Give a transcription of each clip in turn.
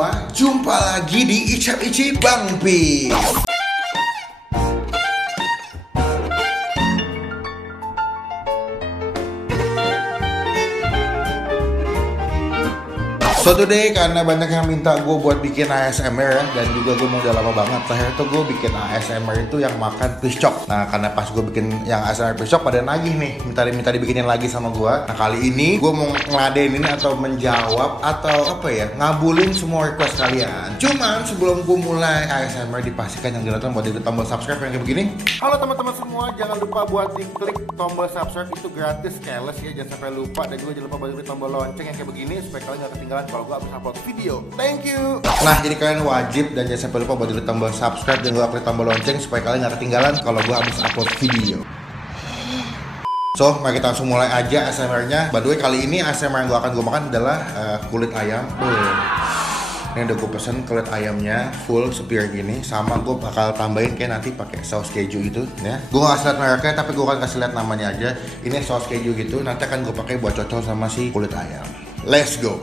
semua, jumpa lagi di Icap-Icip Bang Pi. So today karena banyak yang minta gue buat bikin ASMR ya, dan juga gue mau udah lama banget terakhir tuh gue bikin ASMR itu yang makan piscok. Nah karena pas gue bikin yang ASMR piscok pada nagih nih, minta dibikinin lagi sama gue. Nah kali ini gue mau ngeladenin atau menjawab atau apa ya, ngabulin semua request kalian. Cuman sebelum gue mulai ASMR, dipastikan yang ditonton buat diklik tombol subscribe yang kayak begini. Halo teman-teman semua, jangan lupa buat diklik tombol subscribe, itu gratis, keles ya, jangan sampai lupa. Dan juga jangan lupa buat diklik tombol lonceng yang kayak begini supaya kalian gak ketinggalan kalau gue habis upload video. Thank you. Nah jadi kalian wajib dan jangan sampai lupa buat klik tombol subscribe dan juga klik tombol lonceng supaya kalian gak ketinggalan kalau gue habis upload video. So mari kita langsung mulai aja ASMR-nya. By the way kali ini ASMR yang gue makan adalah kulit ayam. Ini udah gue pesen kulit ayamnya full sepiring gini, sama gue bakal tambahin kayak nanti pakai saus keju gitu ya. Gue gak kasih lihat mereknya tapi gue akan kasih lihat namanya aja. Ini saus keju gitu, nanti akan gue pakai buat cocok sama si kulit ayam. Let's go.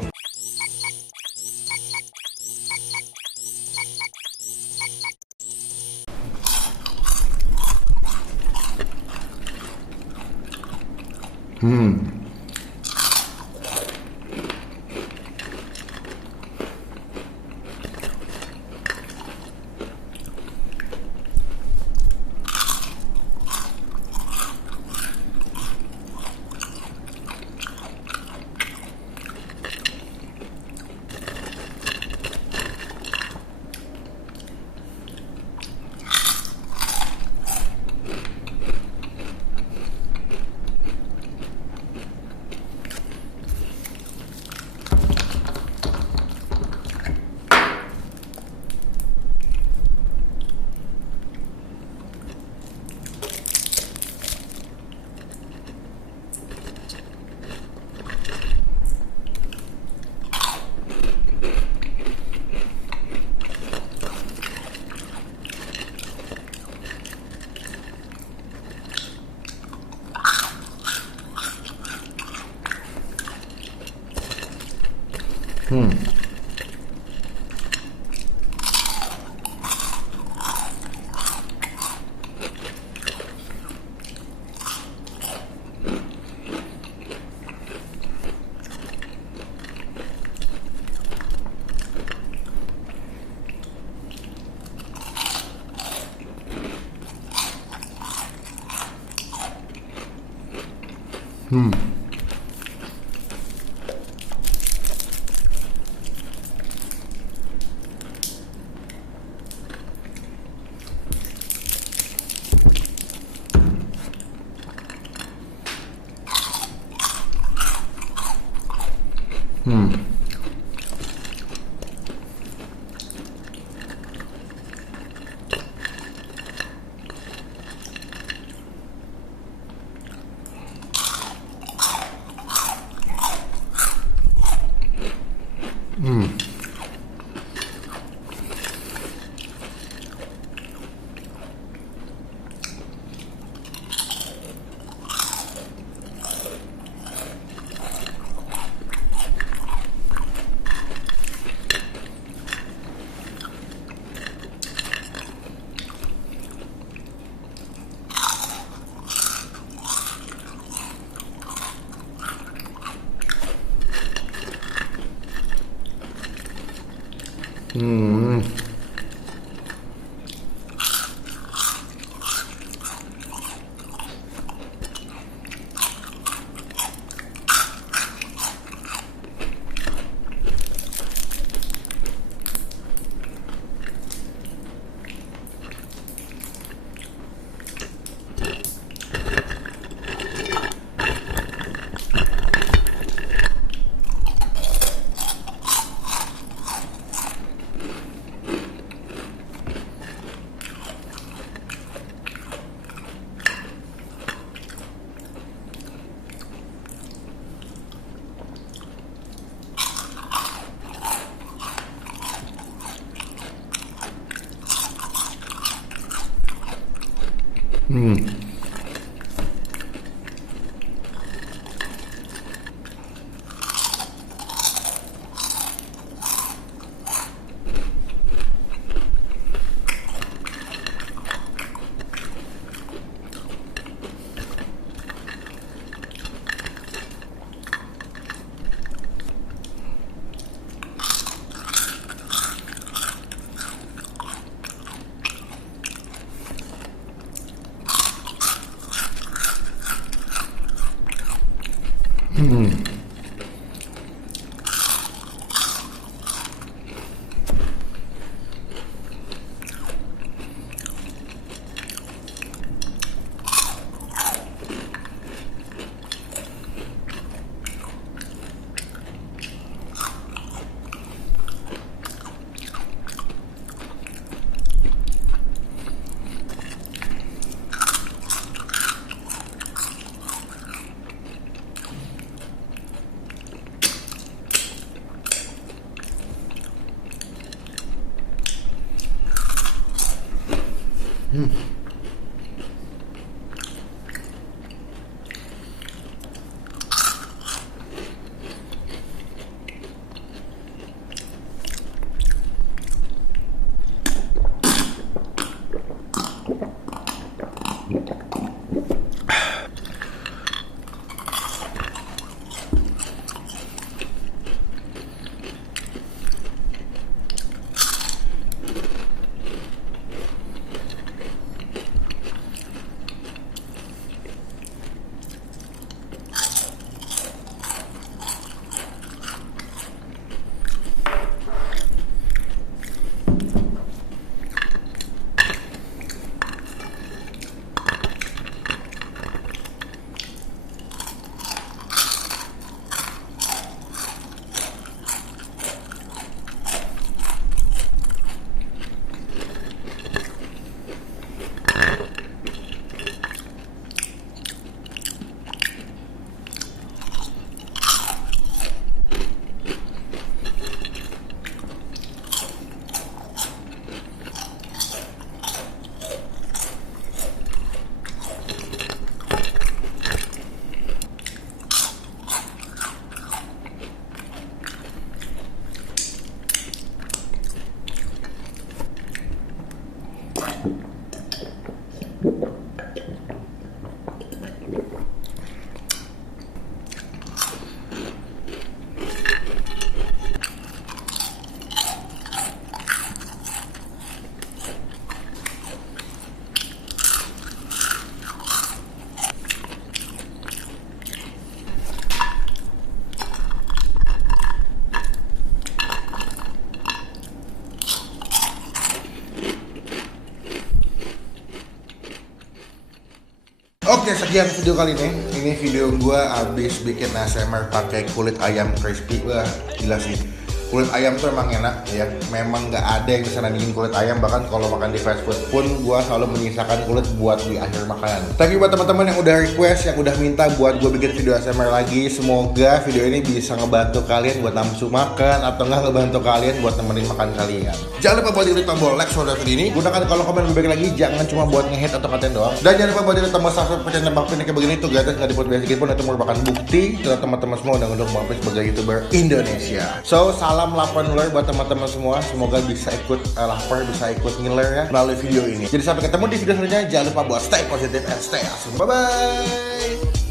Oke, sekian video kali ini. Ini video gua abis bikin ASMR pakai kulit ayam crispy. Wah, gila sih. Kulit ayam tuh emang enak ya. Memang nggak ada yang bisa nandingin kulit ayam. Bahkan kalau makan di fast food pun gua selalu menyisakan kulit buat di akhir makanan. Thank you buat teman-teman yang udah request, yang udah minta buat gua bikin video ASMR lagi. Semoga video ini bisa ngebantu kalian buat nafsu makan atau nggak ngebantu kalian buat nemenin makan kalian. Jangan lupa buat klik tombol like share video ini. Gunakan kolom komen lebih baik lagi. Jangan cuma buat nge-hate atau konten doang. Dan jangan lupa buat klik tombol subscribe channel Bang Pin kayak begini tuh guys. Nggak dibuat biasa sedikit pun itu merupakan bukti kalau teman-teman semua udah ngedukung Bang Pin sebagai YouTuber Indonesia. So salam lapar nular buat teman-teman semua. Semoga bisa ikut lapar, bisa ikut ngiler ya melalui video ini. Jadi sampai ketemu di video selanjutnya. Jangan lupa buat stay positive and stay awesome. Bye bye.